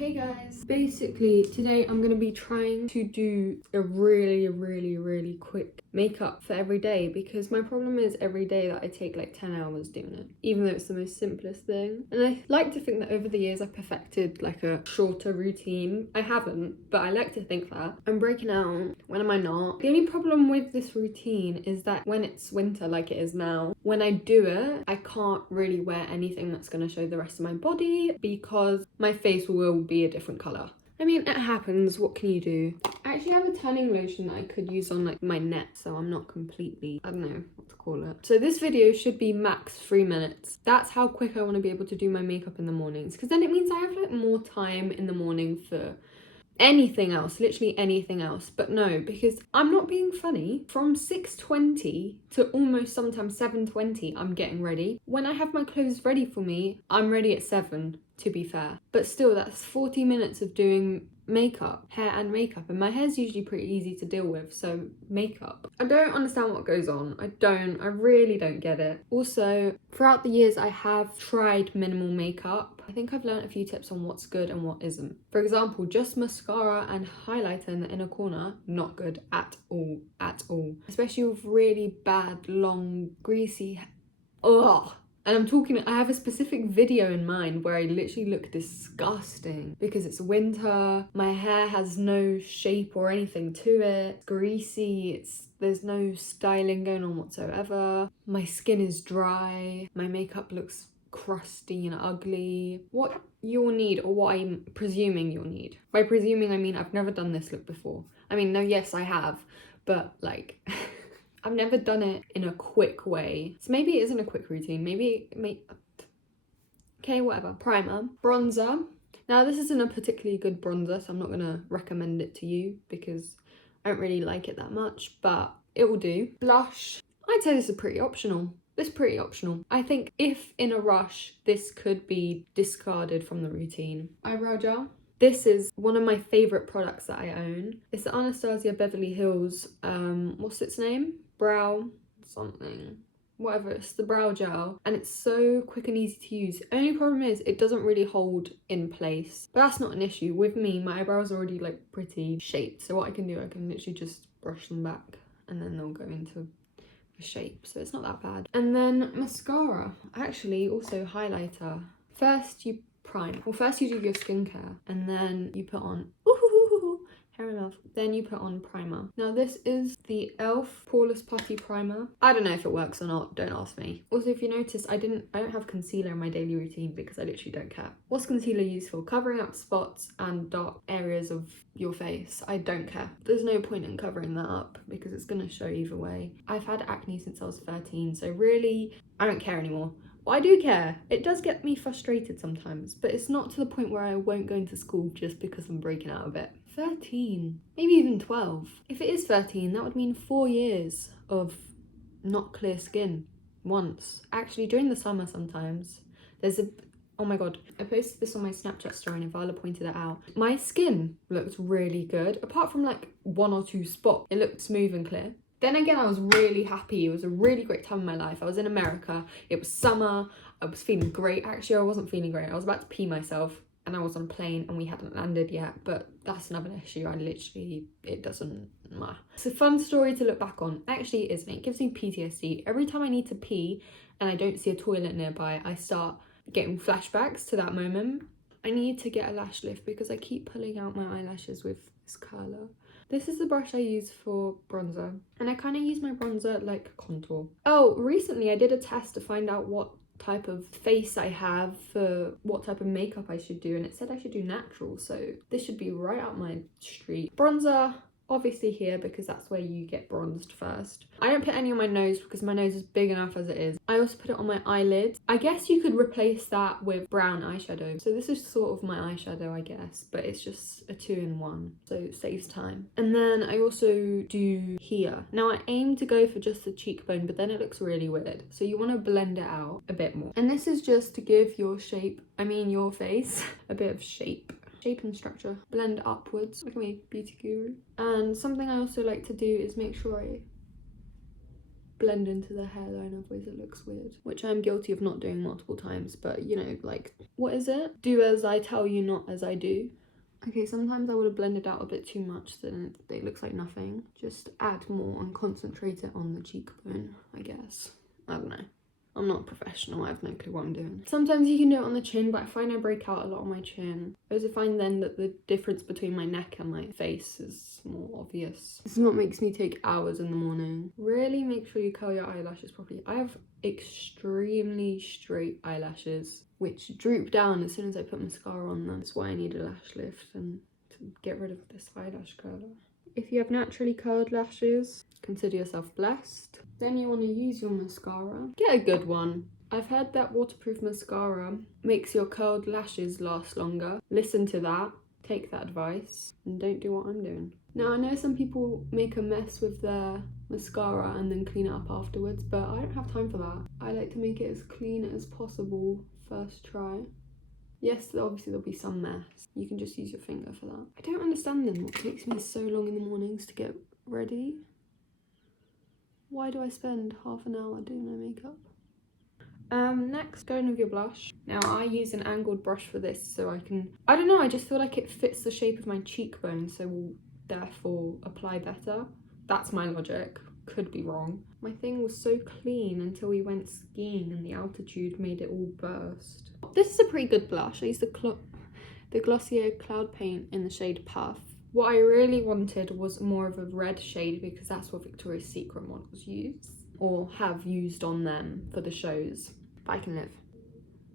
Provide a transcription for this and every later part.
Hey guys, basically today I'm going to be trying to do a really quick makeup for every day, because my problem is every day that I take like 10 hours doing it, even though it's the most simplest thing. And I like to think that over the years I've perfected like a shorter routine. I haven't, but I like to think that. I'm breaking out. When am I not? The only problem with this routine is that when it's winter like it is now, when I do it, I can't really wear anything that's going to show the rest of my body because my face will be a different colour. I mean, it happens, what can you do? I actually have a tanning lotion that I could use on like my neck, so I'm not completely, I don't know what to call it. So this video should be max 3 minutes. That's how quick I want to be able to do my makeup in the mornings, because then it means I have like more time in the morning for anything else, literally anything else. But no, because I'm not being funny, from 6:20 to almost sometimes 7:20 I'm getting ready. When I have my clothes ready for me, I'm ready at 7, to be fair, but still that's 40 minutes of doing makeup, hair and makeup, and my hair's usually pretty easy to deal with, so makeup. I don't understand what goes on. I really don't get it. Also, throughout the years I have tried minimal makeup. I think I've learned a few tips on what's good and what isn't. For example, just mascara and highlighter in the inner corner, not good at all, especially with really bad long greasy ugh. And I have a specific video in mind where I literally look disgusting because it's winter, my hair has no shape or anything to it, it's greasy, there's no styling going on whatsoever, my skin is dry, my makeup looks crusty and ugly. What you'll need, or what I'm presuming you'll need. By presuming I mean I've never done this look before. I mean, no, yes I have, but like I've never done it in a quick way. So maybe it isn't a quick routine. Okay, whatever. Primer. Bronzer. Now this isn't a particularly good bronzer, so I'm not gonna recommend it to you because I don't really like it that much, but it will do. Blush. I'd say this is pretty optional. I think if in a rush, this could be discarded from the routine. Eyebrow gel. This is one of my favourite products that I own. It's the Anastasia Beverly Hills, what's its name? Brow something. Whatever, it's the brow gel. And it's so quick and easy to use. Only problem is it doesn't really hold in place. But that's not an issue. With me, my eyebrows are already like pretty shaped. So what I can do, I can literally just brush them back and then they'll go into a shape. So it's not that bad. And then mascara. Actually, also highlighter. First you prime. Well, first you do your skincare and then you put on hair and love. Then you put on primer. Now this is the e.l.f. Poreless Putty Primer. I don't know if it works or not, don't ask me. Also, if you notice, I don't have concealer in my daily routine because I literally don't care. What's concealer used for? Covering up spots and dark areas of your face. I don't care. There's no point in covering that up because it's gonna show either way. I've had acne since I was 13, so really I don't care anymore. Well, I do care. It does get me frustrated sometimes, but it's not to the point where I won't go into school just because I'm breaking out of it. 13, maybe even 12. If it is 13, that would mean 4 years of not clear skin once. Actually, during the summer sometimes, oh my god, I posted this on my Snapchat story and Ivala pointed it out. My skin looked really good, apart from like 1 or 2 spots. It looked smooth and clear. Then again, I was really happy. It was a really great time in my life. I was in America. It was summer. I was feeling great. Actually, I wasn't feeling great. I was about to pee myself and I was on a plane and we hadn't landed yet, but that's another issue. It doesn't matter. It's a fun story to look back on. Actually, it isn't. It gives me PTSD. Every time I need to pee and I don't see a toilet nearby, I start getting flashbacks to that moment. I need to get a lash lift because I keep pulling out my eyelashes with this curler. This is the brush I use for bronzer, and I kind of use my bronzer like contour. Oh, recently I did a test to find out what type of face I have for what type of makeup I should do, and it said I should do natural, so this should be right up my street. Bronzer, obviously here because that's where you get bronzed first. I don't put any on my nose because my nose is big enough as it is. I also put it on my eyelids. I guess you could replace that with brown eyeshadow. So this is sort of my eyeshadow, I guess, but it's just a 2-in-1, so it saves time. And then I also do here. Now I aim to go for just the cheekbone, but then it looks really weird. So you want to blend it out a bit more. And this is just to give your face, a bit of shape and structure. Blend upwards. Look at me, beauty guru. And something I also like to do is make sure I blend into the hairline, otherwise it looks weird. Which I'm guilty of not doing multiple times, but you know, like, what is it? Do as I tell you, not as I do. Okay, sometimes I would have blended out a bit too much, then it looks like nothing. Just add more and concentrate it on the cheekbone, I guess. I don't know. I'm not a professional, I have no clue what I'm doing. Sometimes you can do it on the chin, but I find I break out a lot on my chin. I also find then that the difference between my neck and my face is more obvious. This is what makes me take hours in the morning. Really make sure you curl your eyelashes properly. I have extremely straight eyelashes, which droop down as soon as I put mascara on them. That's why I need a lash lift and to get rid of this eyelash curler. If you have naturally curled lashes, consider yourself blessed. Then you want to use your mascara. Get a good one. I've heard that waterproof mascara makes your curled lashes last longer. Listen to that, take that advice, and don't do what I'm doing. Now I know some people make a mess with their mascara and then clean it up afterwards, but I don't have time for that. I like to make it as clean as possible first try. Yes, obviously there'll be some mess. You can just use your finger for that. I don't understand then what takes me so long in the mornings to get ready. Why do I spend half an hour doing my makeup? Next, going with your blush. Now I use an angled brush for this so I can, I don't know, I just feel like it fits the shape of my cheekbone, so will therefore apply better. That's my logic. Could be wrong. My thing was so clean until we went skiing and the altitude made it all burst. This is a pretty good blush. I used the Glossier Cloud Paint in the shade Puff. What I really wanted was more of a red shade because that's what Victoria's Secret models use or have used on them for the shows. But I can live.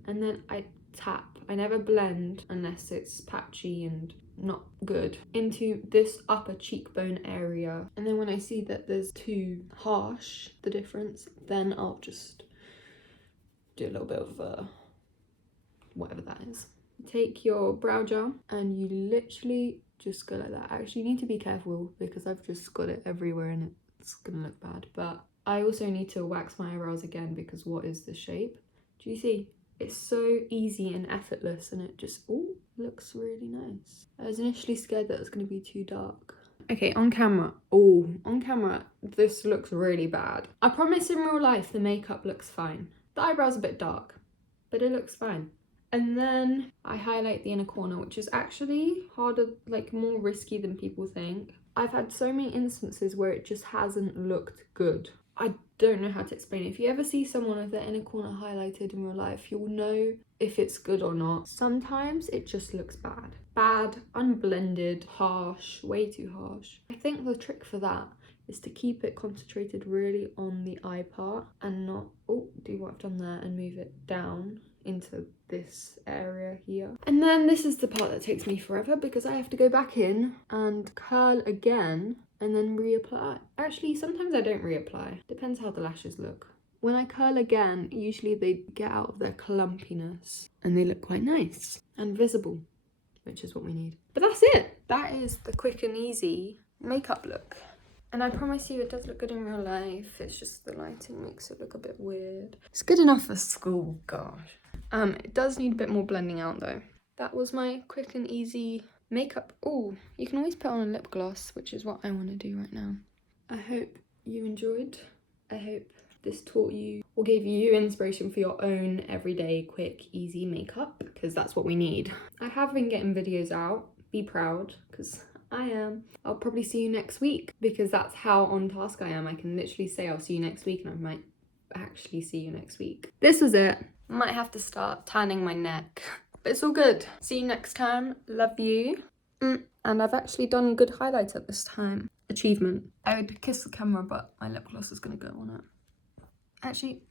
And then I tap. I never blend unless it's patchy and not good into this upper cheekbone area, and then when I see that there's too harsh the difference, then I'll just do a little bit of whatever that is. Take your brow gel and you literally just go like that. Actually, you need to be careful because I've just got it everywhere and it's gonna look bad, but I also need to wax my eyebrows again because what is the shape? Do you see? It's so easy and effortless and it just, ooh, looks really nice. I was initially scared that it was going to be too dark. Okay, on camera, this looks really bad. I promise in real life the makeup looks fine. The eyebrow's a bit dark, but it looks fine. And then I highlight the inner corner, which is actually harder, like more risky than people think. I've had so many instances where it just hasn't looked good. I don't know how to explain it. If you ever see someone with their inner corner highlighted in real life, you'll know if it's good or not. Sometimes it just looks bad. Bad, unblended, harsh, way too harsh. I think the trick for that is to keep it concentrated really on the eye part and not, do what I've done there and move it down into this area here. And then this is the part that takes me forever because I have to go back in and curl again and then reapply. Actually, sometimes I don't reapply. Depends how the lashes look. When I curl again, usually they get out of their clumpiness and they look quite nice and visible, which is what we need. But that's it. That is the quick and easy makeup look. And I promise you it does look good in real life. It's just the lighting makes it look a bit weird. It's good enough for school, gosh. It does need a bit more blending out though. That was my quick and easy makeup. Oh, you can always put on a lip gloss, which is what I want to do right now. I hope you enjoyed. I hope this taught you or gave you inspiration for your own everyday quick easy makeup, because that's what we need. I have been getting videos out. Be proud, because I am. I'll probably see you next week because that's how on task I am. I can literally say I'll see you next week and I might actually see you next week. This was it. Might have to start tanning my neck, but it's all good. See you next time. Love you. And I've actually done a good highlighter this time. Achievement. I would kiss the camera, but my lip gloss is gonna go on it. Actually,